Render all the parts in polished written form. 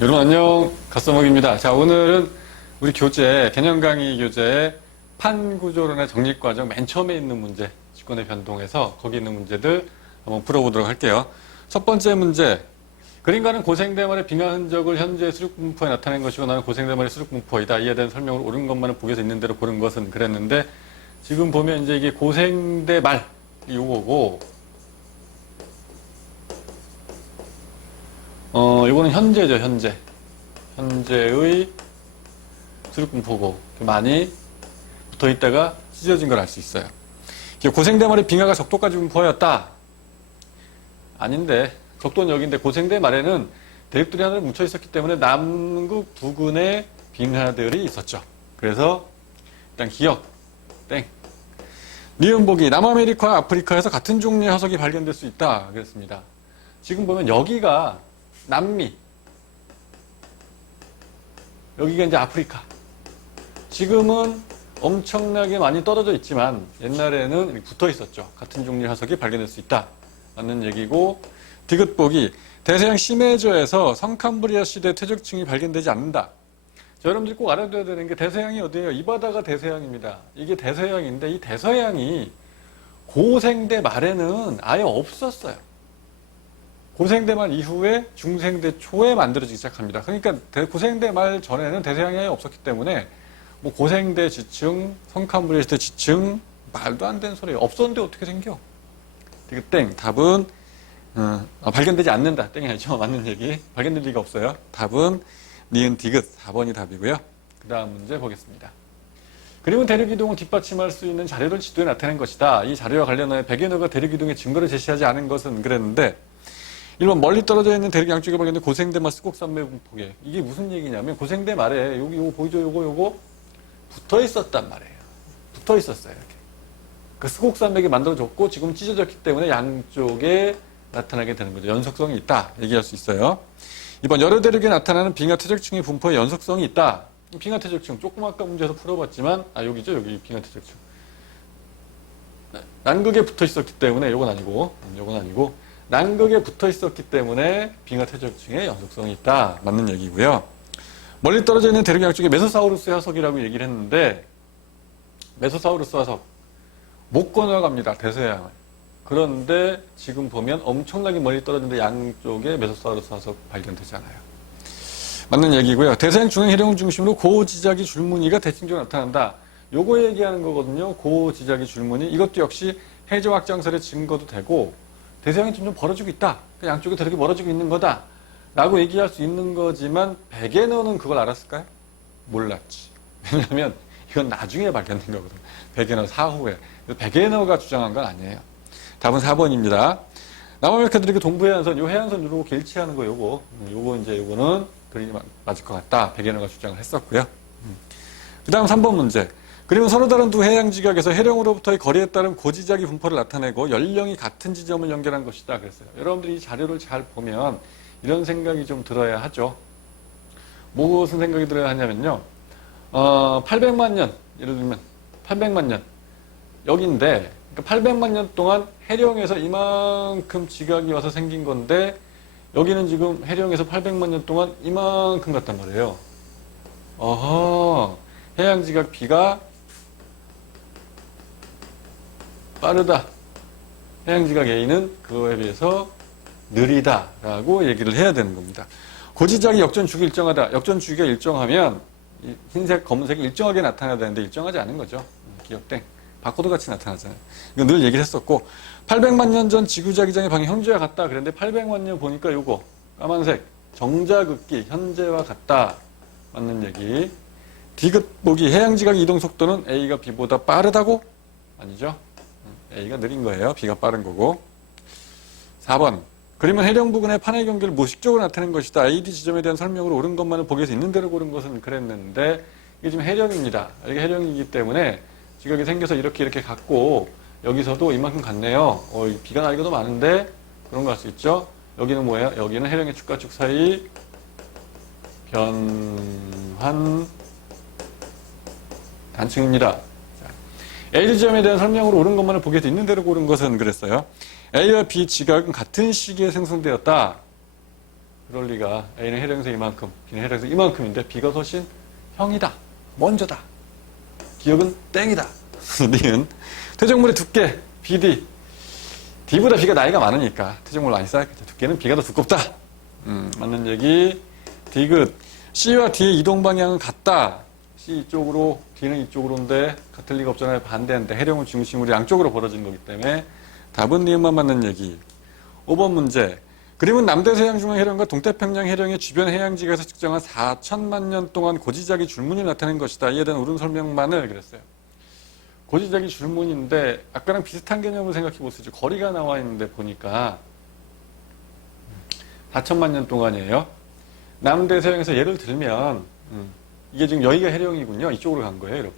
여러분 안녕, 갓서먹입니다. 자, 오늘은 우리 교재, 개념 강의 교재의 판구조론의 정립과정 맨 처음에 있는 문제, 직권의 변동에서 거기 있는 문제들 한번 풀어보도록 할게요. 첫 번째 문제, 그림과는 고생대말의 빙하 흔적을 현재 수륙분포에 나타낸 것이고 나는 고생대말의 수륙분포이다. 이에 대한 설명을 옳은 것만은 보기에서 있는 대로 고른 것은 그랬는데 지금 보면 이제 이게 고생대말 요거고 이거는 현재죠, 현재. 현재의 수륙분포고 많이 붙어 있다가 찢어진 걸 알 수 있어요. 고생대말의 빙하가 적도까지 분포하였다. 아닌데, 적도는 여기인데 고생대 말에는 대륙들이 하나로 뭉쳐 있었기 때문에 남극 부근에 빙하들이 있었죠. 그래서 일단 기억, 땡. 니은 보기, 남아메리카와 아프리카에서 같은 종류의 화석이 발견될 수 있다. 그랬습니다. 지금 보면 여기가 남미, 여기가 이제 아프리카. 지금은 엄청나게 많이 떨어져 있지만 옛날에는 붙어 있었죠. 같은 종류의 화석이 발견될 수 있다. 라는 얘기고, 디귿보기, 대서양 심해저에서 성캄브리아 시대 퇴적층이 발견되지 않는다. 자, 여러분들이 꼭 알아둬야 되는 게 대서양이 어디예요? 이 바다가 대서양입니다. 이게 대서양인데 이 대서양이 고생대 말에는 아예 없었어요. 고생대 말 이후에 중생대 초에 만들어지기 시작합니다. 그러니까 고생대 말 전에는 대서양이 아예 없었기 때문에 뭐 고생대 지층, 성캄브리아 시대 지층 말도 안 되는 소리예요. 없었는데 어떻게 생겨? 이거 땡. 답은 발견되지 않는다. 땡이 아니죠. 맞는 얘기. 발견될 리가 없어요. 답은 니은 디귿 4번이 답이고요. 그 다음 문제 보겠습니다. 그림은 대륙이동을 뒷받침할 수 있는 자료를 지도에 나타낸 것이다. 이 자료와 관련하여 백연호가 대륙이동의 증거를 제시하지 않은 것은 그랬는데 1번 멀리 떨어져 있는 대륙 양쪽에 발견된 고생대말 스곡산맥 분포계. 이게 무슨 얘기냐면 고생대 말에 여기 요거 보이죠? 요거 붙어 있었단 말이에요. 붙어 있었어요. 이렇게. 그 스곡산맥이 만들어졌고 지금 찢어졌기 때문에 양쪽에 나타나게 되는 거죠. 연속성이 있다. 얘기할 수 있어요. 2번 여러 대륙에 나타나는 빙하 퇴적층의 분포에 연속성이 있다. 빙하 퇴적층 조금 아까 문제에서 풀어봤지만 여기죠. 여기 빙하 퇴적층. 남극에 붙어 있었기 때문에 요건 아니고 남극에 붙어 있었기 때문에 빙하 퇴적층에 연속성이 있다. 맞는 얘기고요. 멀리 떨어져 있는 대륙 양쪽에 메소사우루스 화석이라고 얘기를 했는데 메소사우루스 화석 못 건너갑니다. 대서양을. 그런데 지금 보면 엄청나게 멀리 떨어지는데 양쪽에 메소사우루스 화석 발견되지 않아요. 맞는 얘기고요. 대서양 중앙 해령 중심으로 고지작이 줄무늬가 대칭적으로 나타난다. 요거 얘기하는 거거든요. 고지작이 줄무늬. 이것도 역시 해저 확장설의 증거도 되고 대서양이 좀 벌어지고 있다. 양쪽에 대륙이 멀어지고 있는 거다. 라고 얘기할 수 있는 거지만 백예너는 그걸 알았을까요? 몰랐지. 왜냐하면 이건 나중에 발견된 거거든. 백예너 사후에. 백예너가 주장한 건 아니에요. 답은 4번입니다. 남아메리카 대륙의 동부 해안선, 요 해안선 이렇게 일치하는 거 요거는 그림이 맞을 것 같다. 백예너가 주장을 했었고요. 그 다음 3번 문제. 그림은 서로 다른 두 해양 지각에서 해령으로부터의 거리에 따른 고지작이 분포를 나타내고 연령이 같은 지점을 연결한 것이다. 그랬어요. 여러분들이 이 자료를 잘 보면 이런 생각이 좀 들어야 하죠. 무슨 생각이 들어야 하냐면요. 800만 년, 예를 들면 800만 년 여기인데 그러니까 800만 년 동안 해령에서 이만큼 지각이 와서 생긴 건데 여기는 지금 해령에서 800만 년 동안 이만큼 갔단 말이에요. 해양 지각 비가 빠르다. 해양지각 A는 그거에 비해서 느리다라고 얘기를 해야 되는 겁니다. 고지작이 역전주기 일정하다. 역전주기가 일정하면 흰색, 검은색이 일정하게 나타나야 되는데 일정하지 않은 거죠. 기억땡. 바코드 같이 나타나잖아요. 이거 늘 얘기를 했었고 800만 년 전 지구자기장의 방향 현재와 같다. 그런데 800만 년 보니까 요거 까만색 정자극기 현재와 같다. 맞는 얘기. 디귿보기 해양지각 이동 속도는 A가 B보다 빠르다고? 아니죠. A가 느린 거예요. B가 빠른 거고. 4번. 그림은 해령 부근의 판의 경계를 무식적으로 나타낸 것이다. AD 지점에 대한 설명으로 옳은 것만을 보기에서 있는 대로 고른 것은 그랬는데 이게 지금 해령입니다. 이게 해령이기 때문에 지각이 생겨서 이렇게 갔고 여기서도 이만큼 갔네요. 비가 나기가 더 많은데 그런 거 할 수 있죠. 여기는 뭐예요? 여기는 해령의 축과 축 사이 변환 단층입니다. A 지점에 대한 설명으로 옳은 것만을 보기에서 있는 대로 고른 것은 그랬어요. A와 B 지각은 같은 시기에 생성되었다. 그럴 리가. A는 해령에서 이만큼, B는 해령에서 이만큼인데 B가 훨씬 형이다. 먼저다. 기억은 땡이다. 니은 퇴적물의 두께 BD. D보다 B가 나이가 많으니까 퇴적물 많이 쌓였겠죠. 두께는 B가 더 두껍다. 맞는 얘기. D긋. C와 D의 이동 방향은 같다. C 이쪽으로, D는 이쪽으로인데 같을 리가 없잖아요. 반대인데 해령을 중심으로 양쪽으로 벌어지는 거기 때문에 답은 니은만 맞는 얘기. 5번 문제. 그림은 남대서양 중앙 해령과 동태평양 해령의 주변 해양지가에서 측정한 4천만 년 동안 고지자기 줄무늬를 나타낸 것이다. 이에 대한 옳은 설명만을 그랬어요. 고지자기 줄무늬인데 아까랑 비슷한 개념을 생각해 보시죠. 거리가 나와 있는데 보니까 4천만 년 동안이에요. 남대서양에서 예를 들면 이게 지금 여기가 해령이군요. 이쪽으로 간 거예요.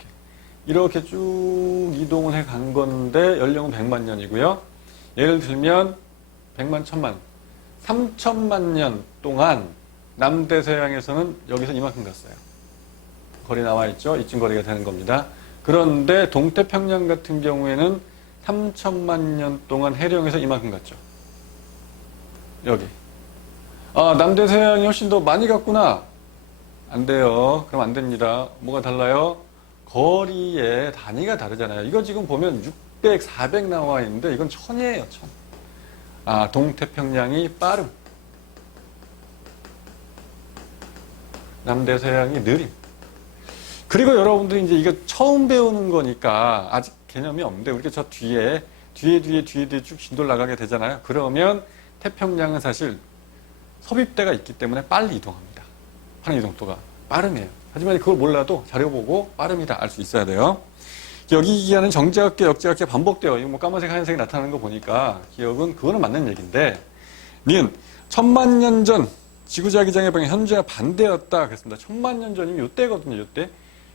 이렇게 쭉 이동을 해 간 건데 연령은 100만 년이고요. 예를 들면 100만, 1000만, 3천만 년 동안 남대서양에서는 여기서 이만큼 갔어요. 거리 나와 있죠? 이쯤 거리가 되는 겁니다. 그런데 동태평양 같은 경우에는 3천만 년 동안 해령에서 이만큼 갔죠. 여기. 아, 남대서양이 훨씬 더 많이 갔구나. 안 돼요. 그럼 안 됩니다. 뭐가 달라요? 거리의 단위가 다르잖아요. 이거 지금 보면 600, 400 나와 있는데 이건 1000이에요. 1000. 아, 동태평양이 빠름. 남대서양이 느림. 그리고 여러분들이 이제 이거 처음 배우는 거니까 아직 개념이 없는데 우리가 저 뒤에 쭉 진도를 나가게 되잖아요. 그러면 태평양은 사실 섭입대가 있기 때문에 빨리 이동합니다. 하는 이동도가 빠름이에요. 하지만 그걸 몰라도 자료 보고 빠름이다 알 수 있어야 돼요. 여기 기하는 정자각계, 역자각계 반복돼요. 이거 뭐 까만색, 하얀색이 나타나는 거 보니까 기억은 그거는 맞는 얘기인데 니은 1000만 년 전 지구자기장의 방향 현재와 반대였다 그랬습니다. 1000만 년 전이면 요때거든요. 요때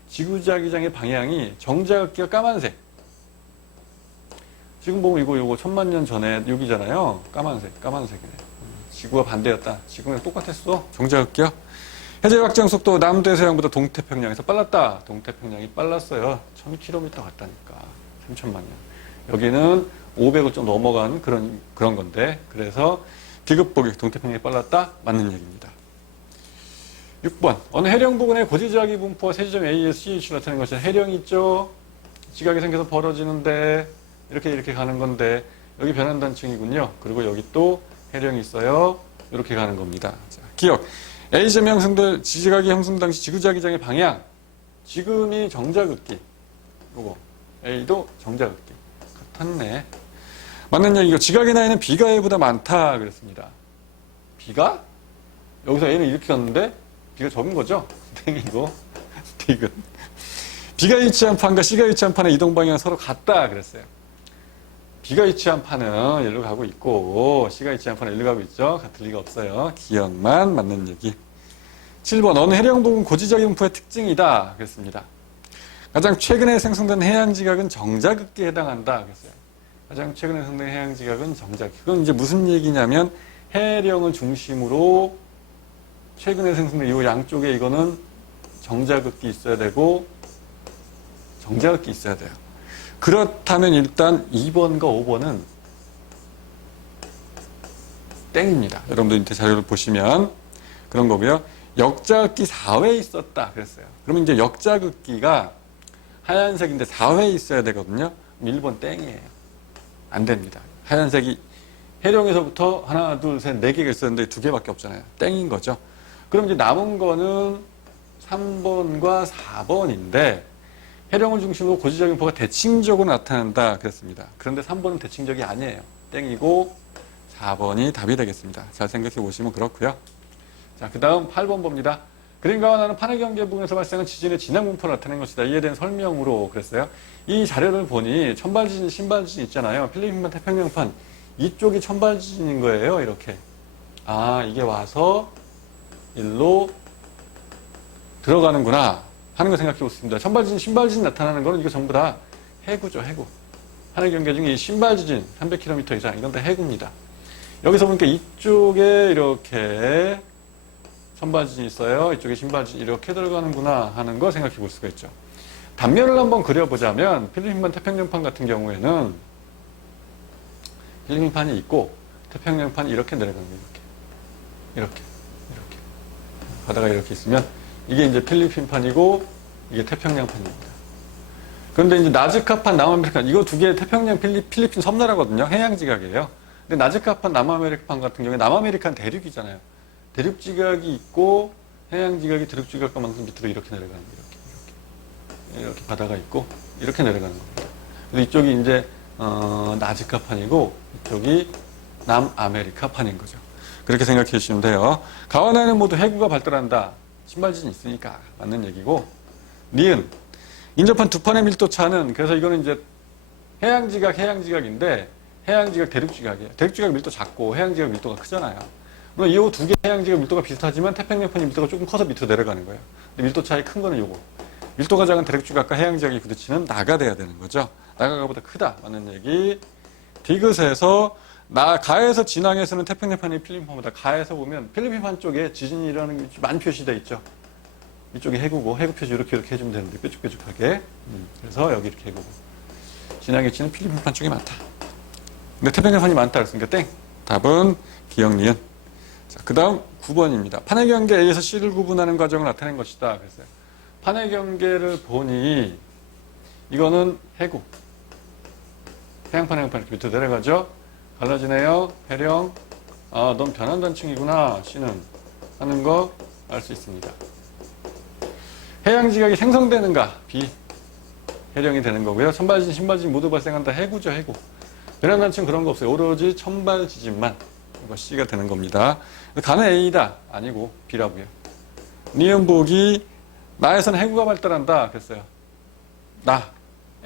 지구자기장의 방향이 정자각계가 까만색. 지금 보면 이거 1000만 년 전에 여기잖아요. 까만색이네. 지구와 반대였다. 지구랑 똑같았어. 정자각계야. 해제 확장 속도 남대서양보다 동태평양에서 빨랐다. 동태평양이 빨랐어요. 1000km 갔다니까. 3000만 년. 여기는 500을 좀 넘어간 그런 건데. 그래서 디귿보기 동태평양이 빨랐다. 맞는 얘기입니다. 6번. 어느 해령 부근의 고지자기 분포와 세지점 A에서 CH를 나타내는 것이 해령이 있죠. 지각이 생겨서 벌어지는데 이렇게 가는 건데 여기 변환단층이군요. 그리고 여기 또 해령이 있어요. 이렇게 가는 겁니다. 자, 기억. A점이 형성될 지지각이 형성 당시 지구자기장의 방향. 지금이 정자극기. 요거. A도 정자극기. 같았네. 맞는 얘기고 지각의 나이는 B가 A보다 많다 그랬습니다. B가? 여기서 A는 이렇게 갔는데 B가 적은 거죠? 땡이고 디귿. B가 위치한 판과 C가 위치한 판의 이동 방향은 서로 같다 그랬어요. B가 위치한 판은 일로 가고 있고 C가 위치한 판은 일로 가고 있죠. 같을 리가 없어요. 기억만 맞는 얘기. 7번 어느 해령 부분 고지자기 분포의 특징이다 그랬습니다. 가장 최근에 생성된 해양지각은 정자극기에 해당한다 그랬어요. 가장 최근에 생성된 해양지각은 정자극기. 그건 이제 무슨 얘기냐면 해령을 중심으로 최근에 생성된 이 양쪽에 이거는 정자극기 있어야 되고 정자극기 있어야 돼요. 그렇다면 일단 2번과 5번은 땡입니다. 여러분들 밑에 자료를 보시면 그런 거고요. 역자극기 4회 있었다 그랬어요. 그러면 이제 역자극기가 하얀색인데 4회 있어야 되거든요. 1번 땡이에요. 안 됩니다. 하얀색이 해령에서부터 하나, 둘, 셋, 4개가 있었는데 2개밖에 없잖아요. 땡인 거죠. 그럼 이제 남은 거는 3번과 4번인데 해령을 중심으로 고지자기 분포가 대칭적으로 나타난다 그랬습니다. 그런데 3번은 대칭적이 아니에요. 땡이고 4번이 답이 되겠습니다. 잘 생각해 보시면 그렇고요. 자, 그 다음 8번 봅니다. 그림과 원하는 판의 경계 부분에서 발생한 지진의 진앙 분포를 나타낸 것이다. 이에 대한 설명으로 그랬어요. 이 자료를 보니 천발지진, 신발지진 있잖아요. 필리핀판, 태평양판 이쪽이 천발지진인 거예요. 이렇게. 아, 이게 와서 일로 들어가는구나 하는 거 생각해 보겠습니다. 천발지진, 신발지진 나타나는 거는 이거 전부 다 해구죠. 해구. 하늘 경계 중에 이 신발지진 300km 이상 이건 다 해구입니다. 여기서 보니까 이쪽에 이렇게 천발지진이 있어요. 이쪽에 신발지진 이렇게 들어가는구나 하는 거 생각해 볼 수가 있죠. 단면을 한번 그려보자면 필리핀판, 태평양판 같은 경우에는 필리핀판이 있고 태평양판이 이렇게 내려가는 거예요. 이렇게. 바다가 이렇게 있으면 이게 이제 필리핀판이고 이게 태평양판입니다. 그런데 이제 나즈카판, 남아메리카판 이거 두 개 태평양 필리핀 섬나라거든요. 해양지각이에요. 근데 나즈카판, 남아메리카판 같은 경우에 남아메리카는 대륙이잖아요. 대륙지각이 있고 해양지각이 대륙지각과만큼 밑으로 이렇게 내려가는 거예요. 이렇게 바다가 있고 이렇게 내려가는 겁니다. 그래서 이쪽이 이제 나즈카판이고 이쪽이 남아메리카판인 거죠. 그렇게 생각해 주시면 돼요. 가와나는 모두 해구가 발달한다. 신발지진이 있으니까 맞는 얘기고, 니은 인접한 두 판의 밀도 차는, 그래서 이거는 이제 해양지각인데 해양지각 대륙지각이에요. 대륙지각 밀도 작고 해양지각 밀도가 크잖아요. 물론 이 두 개 해양지각 밀도가 비슷하지만 태평양판의 밀도가 조금 커서 밑으로 내려가는 거예요. 근데 밀도 차이 큰 거는 요거. 밀도가 작은 대륙지각과 해양지각이 부딪히는 나가 돼야 되는 거죠. 나가가 보다 크다. 맞는 얘기. 디귿에서 가에서 진앙에서는 태평양판이 필리핀판보다, 가에서 보면 필리핀판 쪽에 지진이 일어나는 게 많이 표시되어 있죠. 이쪽이 해구고 해구 표시 이렇게 해주면 되는데 뾰족뾰족하게. 그래서 여기 이렇게 해구고, 진앙에 치는 필리핀판 쪽이 많다. 근데 태평양판이 많다 그랬으니까 땡. 답은 기역 니은. 자, 그 다음 9번입니다. 판의 경계 A에서 C를 구분하는 과정을 나타낸 것이다. 그랬어요. 판의 경계를 보니 이거는 해구, 해양판 이렇게 밑으로 내려가죠. 갈라지네요. 해령. 아, 넌 변환단층이구나. C는 하는 거 알 수 있습니다. 해양지각이 생성되는가? B. 해령이 되는 거고요. 천발지진, 신발지진 모두 발생한다. 해구죠, 해구. 변환단층 그런 거 없어요. 오로지 천발지진만. 이거 C가 되는 겁니다. 가는 A다. 아니고 B라고요. 니은 보기 나에서는 해구가 발달한다. 그랬어요. 나.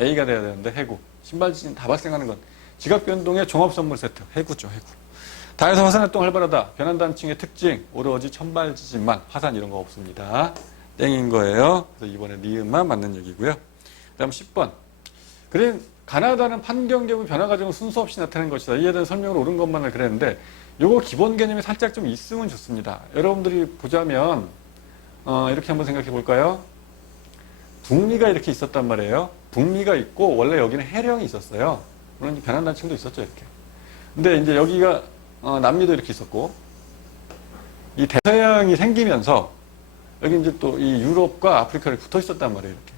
A가 돼야 되는데 해구. 신발지진 다 발생하는 건 지각변동의 종합선물 세트. 해구죠, 해구. 다에서 화산활동 활발하다. 변환단층의 특징. 오로지 천발지진만. 화산 이런 거 없습니다. 땡인 거예요. 그래서 이번에 니은만 맞는 얘기고요. 그 다음 10번. 그린 가나다는 판경계부 변화 과정은 순서 없이 나타낸 것이다. 이에 대한 설명을 옳은 것만을 그랬는데 요거 기본 개념이 살짝 좀 있으면 좋습니다. 여러분들이 보자면 이렇게 한번 생각해 볼까요? 북미가 이렇게 있었단 말이에요. 북미가 있고 원래 여기는 해령이 있었어요. 물론 변환단층도 있었죠, 이렇게. 근데 이제 여기가 남미도 이렇게 있었고, 이 대서양이 생기면서 여기 이제 또 이 유럽과 아프리카를 붙어 있었단 말이에요, 이렇게.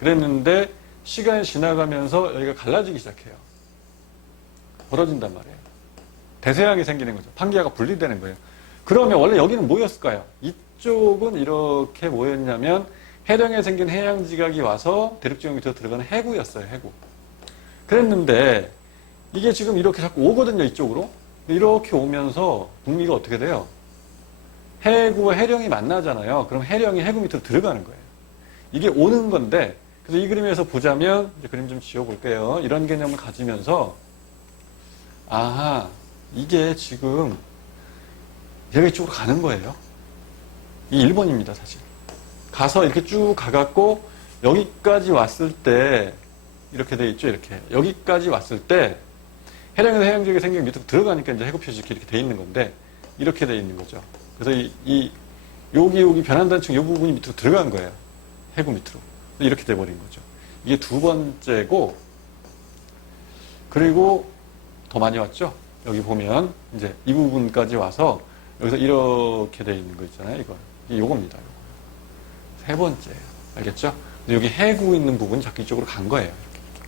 그랬는데 시간이 지나가면서 여기가 갈라지기 시작해요. 벌어진단 말이에요. 대서양이 생기는 거죠. 판기아가 분리되는 거예요. 그러면 원래 여기는 뭐였을까요? 이쪽은 이렇게 뭐였냐면 해령에 생긴 해양지각이 와서 대륙지각 밑으로 들어가는 해구였어요, 해구. 그랬는데 이게 지금 이렇게 자꾸 오거든요, 이쪽으로. 이렇게 오면서 북미가 어떻게 돼요? 해구와 해령이 만나잖아요. 그럼 해령이 해구 밑으로 들어가는 거예요. 이게 오는 건데, 그래서 이 그림에서 보자면, 이제 그림 좀 지워볼게요. 이런 개념을 가지면서, 아하, 이게 지금 얘가 이쪽으로 가는 거예요. 이 1번입니다, 사실. 가서 이렇게 쭉 가갖고, 여기까지 왔을 때, 이렇게 돼 있죠, 이렇게. 여기까지 왔을 때, 해령에서 해양지역에 생긴 밑으로 들어가니까 이제 해구 표시 이렇게 돼 있는 건데, 이렇게 돼 있는 거죠. 그래서 여기 변환단층 이 부분이 밑으로 들어간 거예요. 해구 밑으로. 이렇게 돼버린 거죠. 이게 두 번째고, 그리고 더 많이 왔죠? 여기 보면, 이제 이 부분까지 와서, 여기서 이렇게 돼 있는 거 있잖아요, 이거. 요겁니다, 요거. 세 번째예요. 알겠죠? 근데 여기 해구 있는 부분이 자꾸 이쪽으로 간 거예요. 이렇게.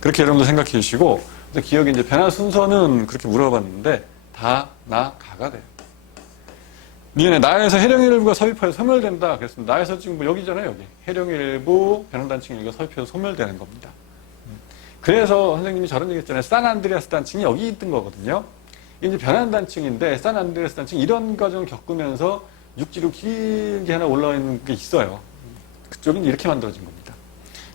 그렇게 여러분도 생각해 주시고, 그래서 기억에 이제 변화 순서는 그렇게 물어봤는데, 다, 나, 가가 돼요. 니은에 나에서 해령 일부가 섭입하여 소멸된다. 그랬습니다. 나에서 지금 뭐 여기잖아요, 여기. 해령 일부, 변환단층 일부가 섭입해서 소멸되는 겁니다. 그래서 선생님이 저런 얘기 했잖아요. 산안드레아스 단층이 여기 있던 거거든요. 이게 이제 변환단층인데, 산안드레아스 단층 이런 과정을 겪으면서 육지로 길게 하나 올라와 있는 게 있어요. 그쪽은 이렇게 만들어진 겁니다.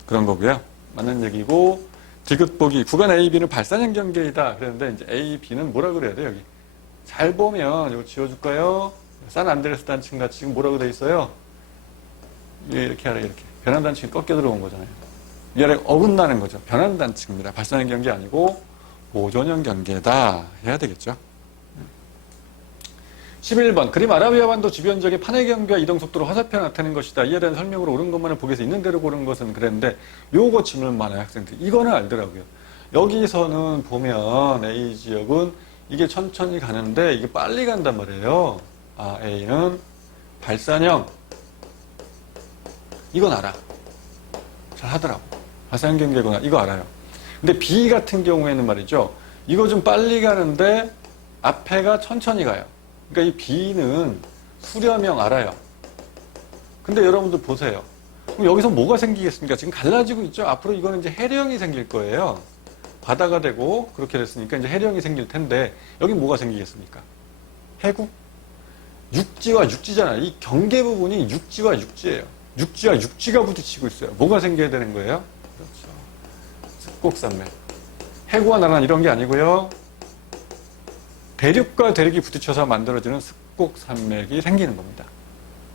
그런 거고요. 맞는 얘기고, 디귿 보기, 구간 A, B는 발산형 경계이다. 그랬는데, 이제 A, B는 뭐라 그래야 돼요, 여기? 잘 보면, 이거 지워줄까요? 산안드레아스 단층 같이 지금 뭐라고 돼 있어요? 이렇게 하라, 이렇게. 변환단층이 꺾여 들어온 거잖아요. 이 아래 어긋나는 거죠. 변환단층입니다. 발산형 경계 아니고 보존형 경계다 해야 되겠죠. 11번. 그림 아라비아 반도 주변 지역의 판의 경계와 이동 속도로 화살표가 나타낸 것이다. 이에 대한 설명으로 옳은 것만을 보기에서 있는 대로 고른 것은 그랬는데, 요거 질문 많아요, 학생들. 이거는 알더라고요. 여기서는 보면 A 지역은 이게 천천히 가는데 이게 빨리 간단 말이에요. 아, A는 발산형. 이건 알아. 잘 하더라고. 발산형 경계구나. 이거 알아요. 근데 B 같은 경우에는 말이죠. 이거 좀 빨리 가는데 앞에가 천천히 가요. 그러니까 이 B는 수렴형 알아요. 근데 여러분들 보세요. 그럼 여기서 뭐가 생기겠습니까? 지금 갈라지고 있죠? 앞으로 이거는 이제 해령이 생길 거예요. 바다가 되고 그렇게 됐으니까 이제 해령이 생길 텐데 여기 뭐가 생기겠습니까? 해국? 육지와 육지잖아요. 이 경계 부분이 육지와 육지예요. 육지와 육지가 부딪히고 있어요. 뭐가 생겨야 되는 거예요? 그렇죠. 습곡산맥. 해구와 나란 이런 게 아니고요. 대륙과 대륙이 부딪혀서 만들어지는 습곡산맥이 생기는 겁니다.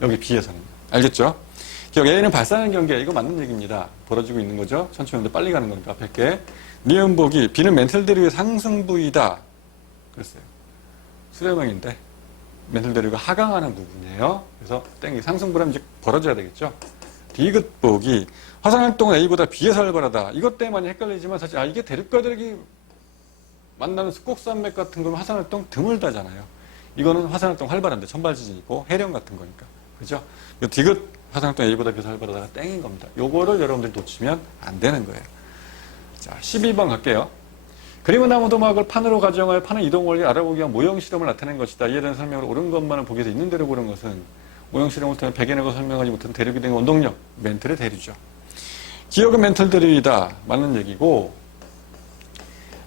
여기 B에서는. 알겠죠? 기억 A는 발산형 경계. 이거 맞는 얘기입니다. 벌어지고 있는 거죠. 천천히 오는데 빨리 가는 거니까 앞에 게. 니은 보기. B는 멘틀 대륙의 상승 부위다. 그랬어요. 수렴형인데 멘틀 대륙이 하강하는 부분이에요. 그래서 땡이 상승부라면 이제 벌어져야 되겠죠. 디귿 보기. 화산활동은 A보다 B에 살벌하다. 이것 때문에 많이 헷갈리지만 사실 이게 대륙과 대륙이 만나는 습곡산맥 같은 거면 화산활동 드물다잖아요. 이거는 화산활동 활발한데 천발지진이고 해령 같은 거니까. 그죠? 디귿 화산활동 A보다 B에 살벌하다가 땡인 겁니다. 요거를 여러분들이 놓치면 안 되는 거예요. 자, 12번 갈게요. 그림은 나무도막을 판으로 가정하여 판의 이동 원리 알아보기 위한 모형 실험을 나타낸 것이다. 이에 대한 설명을 옳은 것만은 보기에서 있는 대로 고른 것은 모형 실험을 통해 백연하고 설명하지 못한 대륙이 된 원동력, 멘틀의 대류죠. 기억은 멘틀 대류이다. 맞는 얘기고,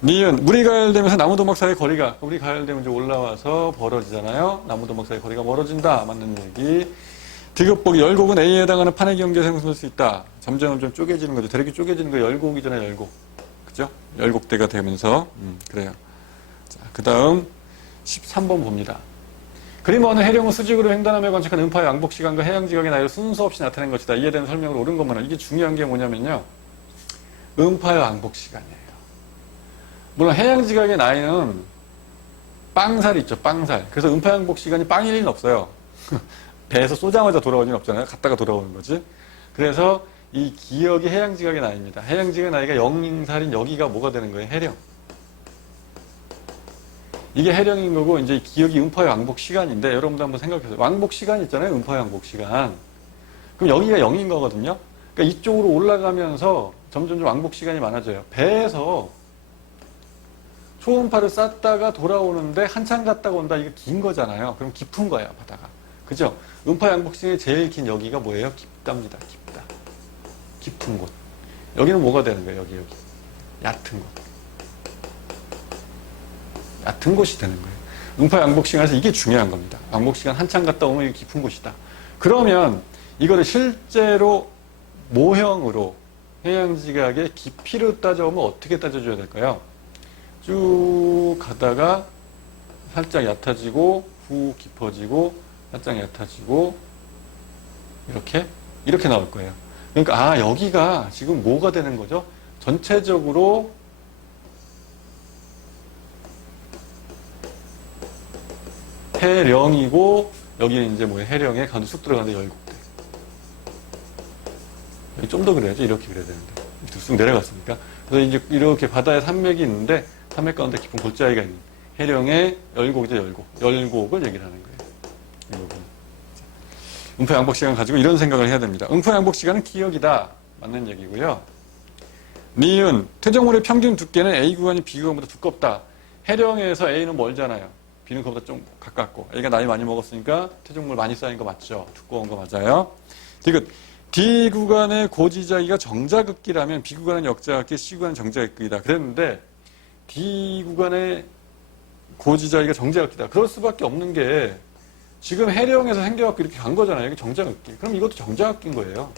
니은 물이 가열되면서 나무도막 사이의 거리가, 물이 가열되면 이제 올라와서 벌어지잖아요. 나무도막 사이의 거리가 멀어진다. 맞는 얘기. 디귿 보기. 열곡은 A에 해당하는 판의 경계에 생성될 수 있다. 점점 쪼개지는 거죠. 대륙이 쪼개지는 거 열곡이잖아요. 열곡. 그죠? 열곡대가 되면서 그래요. 자, 그 다음 13번 봅니다. 그림 어느 해령은 수직으로 횡단하며 관측한 음파의 왕복 시간과 해양 지각의 나이를 순서 없이 나타낸 것이다. 이에 대한 설명을 옳은 것만. 이게 중요한 게 뭐냐면요. 음파의 왕복 시간이에요. 물론 해양 지각의 나이는 빵살 있죠. 빵살. 그래서 음파의 왕복 시간이 빵일 리는 없어요. 배에서 쏘자마자 돌아오는 일 없잖아요. 갔다가 돌아오는 거지. 그래서 이 기억이 해양 지각의 나이입니다. 해양 지각의 나이가 0살인 여기가 뭐가 되는 거예요? 해령. 이게 해령인 거고 이제 기억이 음파의 왕복 시간인데 여러분도 한번 생각해보세요. 왕복 시간 있잖아요. 음파의 왕복 시간. 그럼 여기가 0인 거거든요. 그러니까 이쪽으로 올라가면서 점점 왕복 시간이 많아져요. 배에서 초음파를 쐈다가 돌아오는데 한참 갔다가 온다. 이게 긴 거잖아요. 그럼 깊은 거예요. 바다가. 그죠? 음파의 왕복 시간이 제일 긴 여기가 뭐예요? 깊답니다. 깊다. 깊은 곳. 여기는 뭐가 되는 거예요? 여기. 얕은 곳. 얕은 곳이 되는 거예요. 음파의 왕복 시간에서 이게 중요한 겁니다. 왕복 시간 한참 갔다 오면 이게 깊은 곳이다. 그러면 이거를 실제로 모형으로 해양지각의 깊이로 따져오면 어떻게 따져줘야 될까요? 쭉 가다가 살짝 얕아지고 후 깊어지고 살짝 얕아지고 이렇게 나올 거예요. 그러니까 여기가 지금 뭐가 되는 거죠? 전체적으로 해령이고 여기는 이제 뭐예요? 해령에 가운데 쑥 들어가는데 열곡대. 여기 좀 더 그래야죠. 이렇게 그려야 되는데 쑥 내려갔으니까. 그래서 이제 이렇게 바다에 산맥이 있는데 산맥 가운데 깊은 골짜기가 있는 해령의 열곡이죠. 열곡을 얘기를 하는 거예요. 음파 양복 시간 가지고 이런 생각을 해야 됩니다. 음파 양복 시간은 기억이다. 맞는 얘기고요. 니은 퇴적물의 평균 두께는 A 구간이 B 구간보다 두껍다. 해령에서 A는 멀잖아요. B는 그보다 좀 가깝고 A가 나이 많이 먹었으니까 퇴적물 많이 쌓인 거 맞죠? 두꺼운 거 맞아요. 디귿 D 구간의 고지자기가 정자극기라면 B 구간은 역자극기, C 구간은 정자극기다. 그랬는데 D 구간의 고지자기가 정자극기다. 그럴 수밖에 없는 게 지금 해령에서 생겨갖고 이렇게 간 거잖아요. 이게 정자극기. 그럼 이것도 정자극기인 거예요.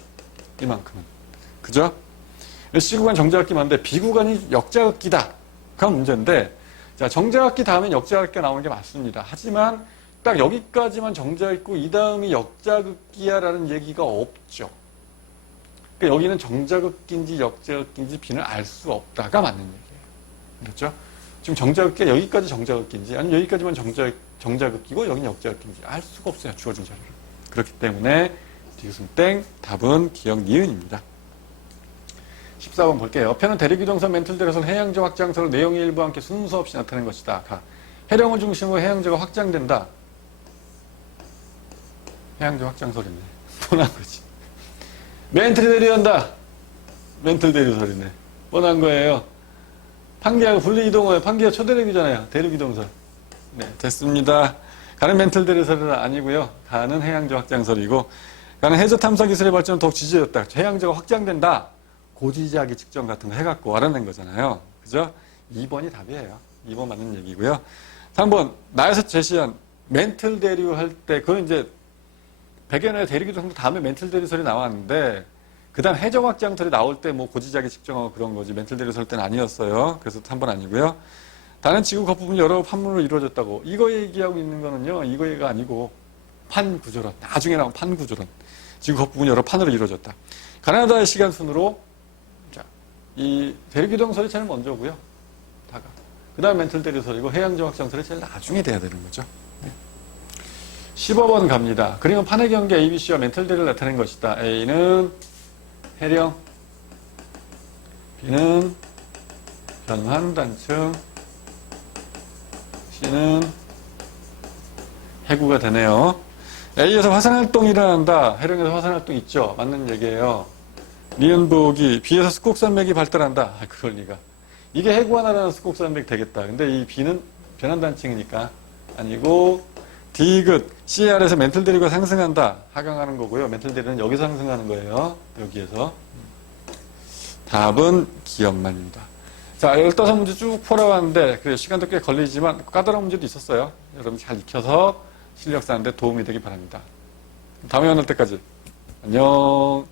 이만큼은. 그죠? C 구간 정자극기 맞는데 B 구간이 역자극기다. 그건 문제인데 자, 정자극기 다음엔 역자극기가 나오는 게 맞습니다. 하지만 딱 여기까지만 정자있고 이 다음이 역자극기야라는 얘기가 없죠. 그러니까 여기는 정자극기인지 역자극기인지 B는 알 수 없다가 맞는 얘기예요. 그렇죠? 지금 정자극기가 여기까지 정자극기인지 아니면 여기까지만 정자극기고 여기는 역자극기인지 알 수가 없어요. 주어진 자료를. 그렇기 때문에 디귿은 땡, 답은 기억 니은입니다. 14번 볼게요. 편은 대륙이동선 멘틀들에서 해양적 확장선을 내용의 일부와 함께 순서 없이 나타낸 것이다. 가. 해령을 중심으로 해양지가 확장된다. 해양적 확장설이네. 뻔한 거지. 멘틀 대류한다. 멘틀 대류설이네. 뻔한 거예요. 판기하고 분리이동을, 판기가 초대륙이잖아요. 대륙이동설. 네, 됐습니다. 가는 멘틀 대류설은 아니고요. 가는 해양적 확장설이고, 가는 해저 탐사 기술의 발전은 더욱 지지되었다. 해양저가 확장된다. 고지지하기 측정 같은 거 해갖고 알아낸 거잖아요. 그죠? 2번이 답이에요. 2번 맞는 얘기고요. 3번, 나에서 제시한 멘틀 대류 할 때, 그건 이제 100여 년의 대륙이동 다음에 멘틀 대류설이 나왔는데, 그 다음 해적 확장설이 나올 때 뭐 고지지하기 측정하고 그런 거지. 멘틀 대류설 때는 아니었어요. 그래서 3번 아니고요. 다른 지구 겉부분이 여러 판문으로 이루어졌다고. 이거 얘기하고 있는 거는요, 이거 얘기가 아니고, 판 구조론. 나중에 나온 판 구조론. 지구 겉부분이 여러 판으로 이루어졌다. 가나다의 시간순으로, 자, 이 대륙이동설이 제일 먼저고요. 다가. 그 다음 멘틀 대류설이고, 해양적 확장설이 제일 나중에 돼야 되는 거죠. 15번 갑니다. 그림은 판의 경계 ABC와 멘틀 대류를 나타낸 것이다. A는 해령, B는 변환단층, C는 해구가 되네요. A에서 화산활동이 일어난다. 해령에서 화산활동 있죠. 맞는 얘기예요. 니은보기 B에서 스콕산맥이 발달한다. 그럴 리가. 이게 해구가 나라는 스콕산맥 되겠다. 근데 이 B는 변환단층이니까 아니고 D귿 CR에서 멘틀 대류가 상승한다. 하강하는 거고요. 멘틀 대류는 여기서 상승하는 거예요. 여기에서. 답은 기억만입니다. 자, 15문제 쭉 풀어봤는데, 그래, 시간도 꽤 걸리지만, 까다로운 문제도 있었어요. 여러분 잘 익혀서 실력 쌓는 데 도움이 되기 바랍니다. 다음에 만날 때까지. 안녕.